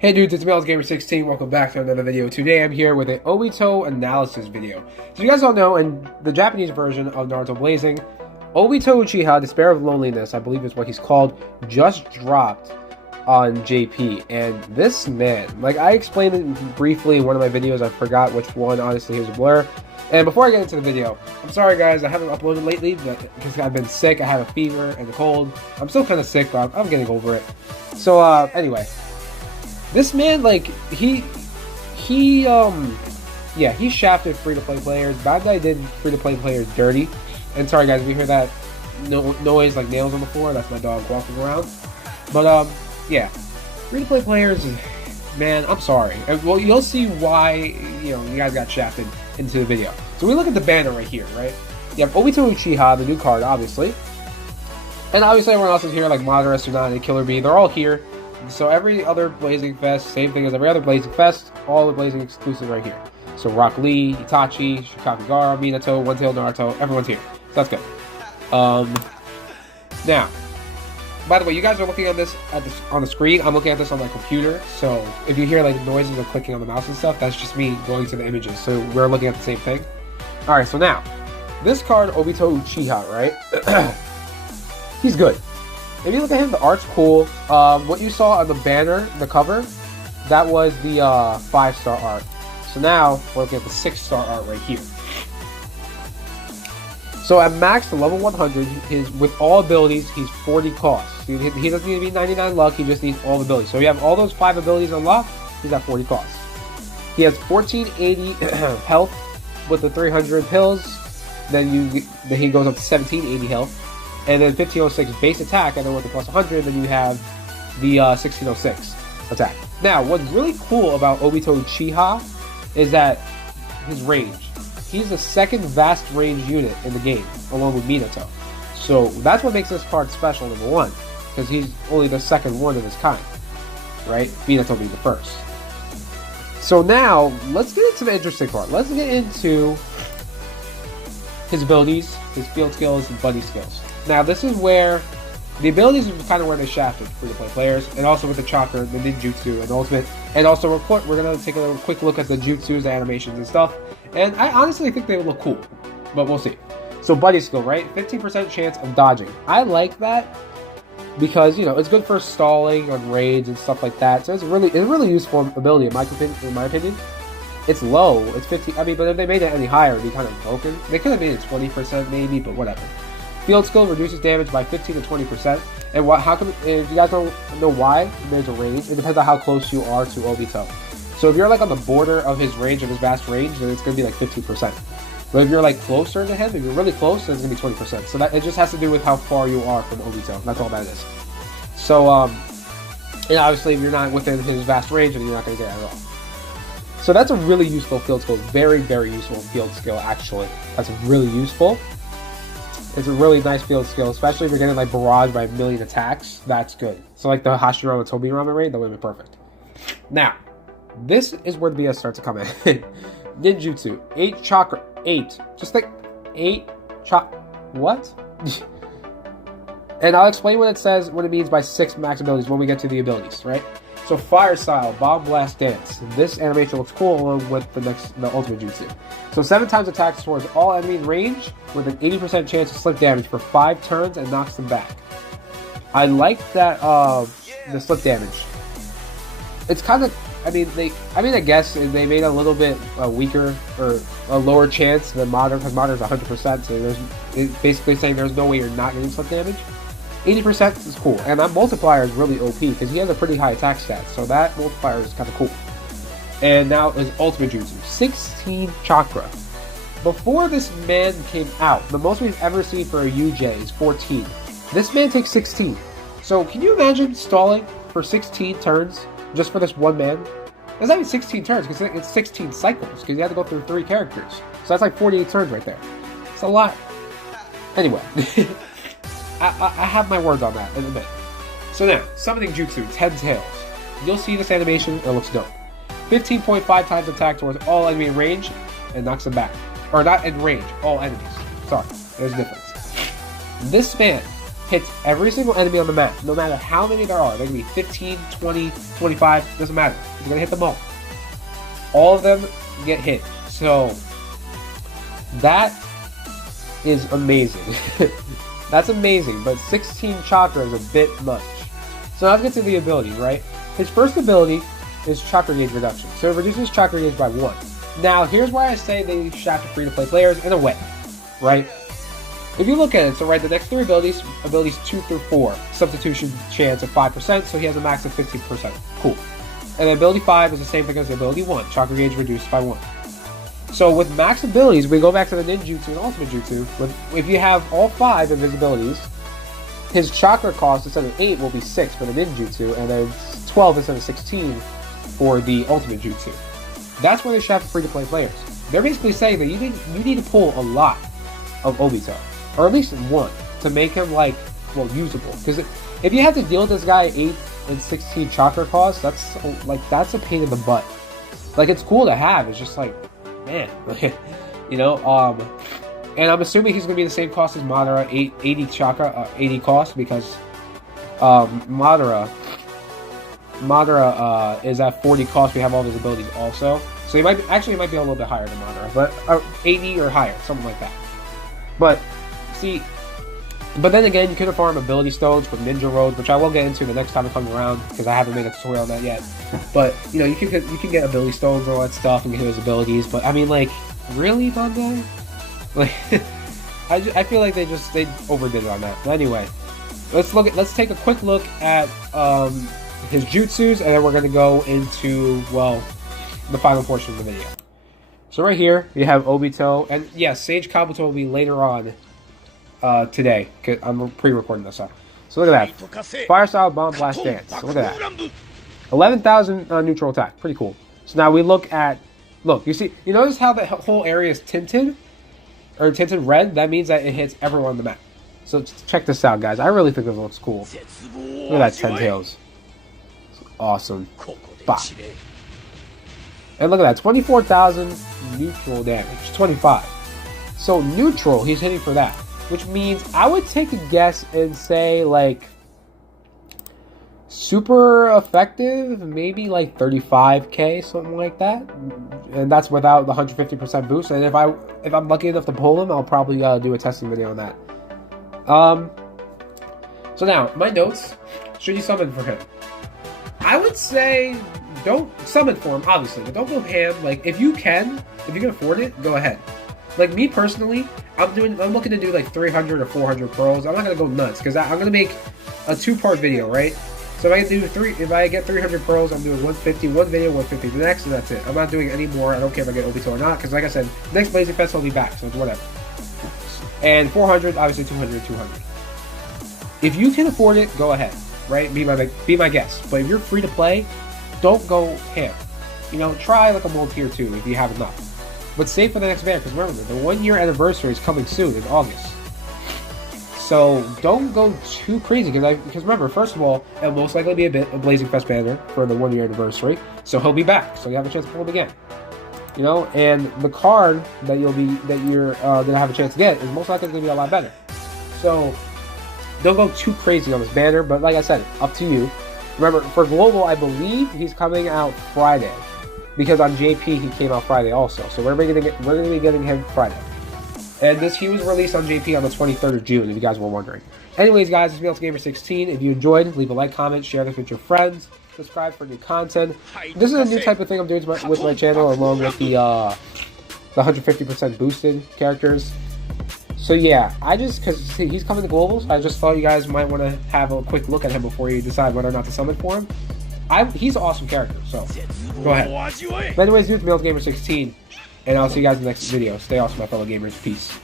Hey dudes, it's Gamer16. Welcome back to another video. Today I'm here with an Obito analysis video. So you guys all know, in the Japanese version of Naruto Blazing, Obito Uchiha, Despair of Loneliness, I believe is what he's called, just dropped on JP. And this man, like I explained it briefly in one of my videos, I forgot which one, honestly, it was a blur. And before I get into the video, I'm sorry guys, I haven't uploaded lately because I've been sick. I have a fever and a cold. I'm still kind of sick, but I'm getting over it. So anyway. This man, like, he shafted free-to-play players. Bandai did free-to-play players dirty. And sorry guys, if you hear that noise like nails on the floor, that's my dog walking around. But, yeah. Free-to-play players, man, I'm sorry. Well, you'll see why, you guys got shafted into the video. So we look at the banner right here, right? You have Obito Uchiha, the new card, obviously. And obviously everyone else is here, like Madara, Tsunade, Killer Bee, they're all here. So every other Blazing Fest, same thing as every other Blazing Fest, all the Blazing exclusives right here. So Rock Lee, Itachi, Shikakagara, Minato, One Tail Naruto, everyone's here. So that's good. Now, by the way, you guys are looking at this on the screen. I'm looking at this on my computer. So if you hear like noises of clicking on the mouse and stuff, that's just me going to the images. So we're looking at the same thing. Alright, so now, this card, Obito Uchiha, right? He's good. If you look at him, the art's cool. What you saw on the banner, the cover, that was the 5-star art. So now, we're looking at the 6-star art right here. So at max, level 100, with all abilities, he's 40 costs. He doesn't need to be 99 luck, he just needs all abilities. So if you have all those 5 abilities unlocked, he's at 40 costs. He has 1480 health with the 300 pills. Then he goes up to 1780 health. And then 1506 base attack, and then with the plus 100, then you have the 1606 attack. Now, what's really cool about Obito Uchiha is that his range. He's the second vast range unit in the game, along with Minato. So that's what makes this card special, number one, because he's only the second one of his kind, right? Minato being the first. So now, let's get into the interesting part. Let's get into his abilities, his field skills, and buddy skills. Now, this is where the abilities is kind of where they shafted free-to-play players, and also with the chakra, the ninjutsu, and ultimate. And also, we're going to take a quick look at the jutsus, the animations, and stuff. And I honestly think they would look cool, but we'll see. So, buddy skill, right? 15% chance of dodging. I like that because, it's good for stalling on raids and stuff like that. So, it's a really useful ability, in my opinion. It's low. It's 50. I mean, but if they made it any higher, it'd be kind of broken. They could have made it 20% maybe, but whatever. Field skill reduces damage by 15 to 20%. And how come, if you guys don't know why there's a range, it depends on how close you are to Obito. So if you're like on the border of his range, of his vast range, then it's going to be like 15%. But if you're like closer to him, if you're really close, then it's going to be 20%. So that it just has to do with how far you are from Obito. That's all that is. So, obviously if you're not within his vast range, then you're not going to get it at all. So that's a really useful field skill. Very, very useful field skill, actually. That's really useful. It's a really nice field skill, especially if you're getting like barraged by a million attacks. That's good. So like the Hashirama Tobirama raid, that would be perfect. Now, this is where the BS starts to come in. Ninjutsu, 8 chakra, 8. Just like 8 what? And I'll explain what it means by 6 max abilities when we get to the abilities, right? So Fire Style, Bomb Blast Dance. This animation looks cool along with the Ultimate Jutsu. So 7 times attacks towards all enemies range with an 80% chance of slip damage for 5 turns and knocks them back. I like that the slip damage. It's kind of, I guess they made a little bit weaker or a lower chance than Modern, because Modern is 100%. So it's basically saying there's no way you're not getting slip damage. 80% is cool, and that multiplier is really OP because he has a pretty high attack stat, so that multiplier is kind of cool. And now his Ultimate Jutsu, 16 chakra. Before this man came out, the most we've ever seen for a UJ is 14. This man takes 16. So can you imagine stalling for 16 turns just for this one man? That's not even 16 turns because it's 16 cycles because you have to go through 3 characters. So that's like 48 turns right there. It's a lot. Anyway. I have my words on that in a bit. So now, Summoning Jutsu, 10 Tails. You'll see this animation, it looks dope. 15.5 times attack towards all enemy in range, and knocks them back. Or not in range, all enemies. Sorry, there's a difference. This man hits every single enemy on the map, no matter how many there are. There can be 15, 20, 25, doesn't matter. He's going to hit them all. All of them get hit. So, that is amazing. That's amazing, but 16 chakra is a bit much. So let's get to the abilities, right? His first ability is chakra gauge reduction. So it reduces chakra gauge by 1. Now, here's why I say they shaft to free-to-play players in a way, right? If you look at it, so right, the next 3 abilities 2 through 4, substitution chance of 5%, so he has a max of 15%. Cool. And then ability 5 is the same thing as ability 1, chakra gauge reduced by 1. So with max abilities, we go back to the ninjutsu and ultimate jutsu. If you have all 5 of his abilities, his chakra cost instead of 8 will be 6 for the ninjutsu, and then 12 instead of 16 for the ultimate jutsu. That's where they shaft free-to-play players. They're basically saying that you need to pull a lot of Obito, or at least 1, to make him, like, well, usable. Because if you have to deal with this guy 8 and 16 chakra cost, that's a pain in the butt. Like, it's cool to have. It's just like, man, you know. And I'm assuming he's gonna be the same cost as Madara, 80 chakra, 80 cost, because Madara is at 40 cost. We have all his abilities also, so he might be a little bit higher than Madara, but 80 or higher, something like that. But see, but then again, you could farm ability stones from Ninja Road, which I will get into the next time I come around, because I haven't made a tutorial on that yet. But you know, you can get ability stones and all that stuff and get his abilities. But I mean, like, really, Bandai? Like, I feel like they overdid it on that. But anyway, let's take a quick look at his jutsus, and then we're gonna go into, well, the final portion of the video. So right here we have Obito, and yes, Sage Kabuto will be later on today, because I'm pre-recording this up. So look at that, Fire Style Bomb Blast Dance. So look at that, 11,000 neutral attack, pretty cool. So now we look, you notice how the whole area is tinted? Or tinted red? That means that it hits everyone on the map. So check this out, guys. I really think this looks cool. Look at that 10 tails. It's awesome. Bah. And look at that, 24,000 neutral damage, 25. So neutral, he's hitting for that. Which means I would take a guess and say, like, super effective, maybe like 35k, something like that. And that's without the 150% boost. And if I'm lucky enough to pull him, I'll probably do a testing video on that. So now, my notes, should you summon for him? I would say don't summon for him, obviously, but don't go ham. Like, if you can afford it, go ahead. Like, me personally, I'm looking to do like 300 or 400 pearls. I'm not gonna go nuts, because I'm gonna make a 2-part video, right? So if I get 300 pearls, I'm doing 150, one video, 150 the next, and that's it. I'm not doing any more. I don't care if I get Obito or not, because like I said, next Blazing Fest I'll be back, so it's whatever. And 400, obviously 200, 200. If you can afford it, go ahead, right? Be my guest. But if you're free to play, don't go ham. You know, try like a multi tier 2 if you have enough. But save for the next banner, because remember, the 1-year anniversary is coming soon in August. So don't go too crazy, because remember, first of all, it'll most likely be a Blazing Fest banner for the 1-year anniversary, so he'll be back, so you have a chance to pull him again. You know, and the card that you're gonna have a chance to get is most likely gonna be a lot better. So don't go too crazy on this banner, but like I said, up to you. Remember, for Global, I believe he's coming out Friday, because on JP he came out Friday also. So we're gonna be getting him Friday. And he was released on JP on the 23rd of June, if you guys were wondering. Anyways, guys, it's Gamer16. If you enjoyed, leave a like, comment, share this with your friends, subscribe for new content. This is a new type of thing I'm doing with my channel, along with the 150% boosted characters. So yeah, because he's coming to Global, so I just thought you guys might want to have a quick look at him before you decide whether or not to summon for him. He's an awesome character, so go ahead. But anyways, it's Gamer16. And I'll see you guys in the next video. Stay awesome, my fellow gamers. Peace.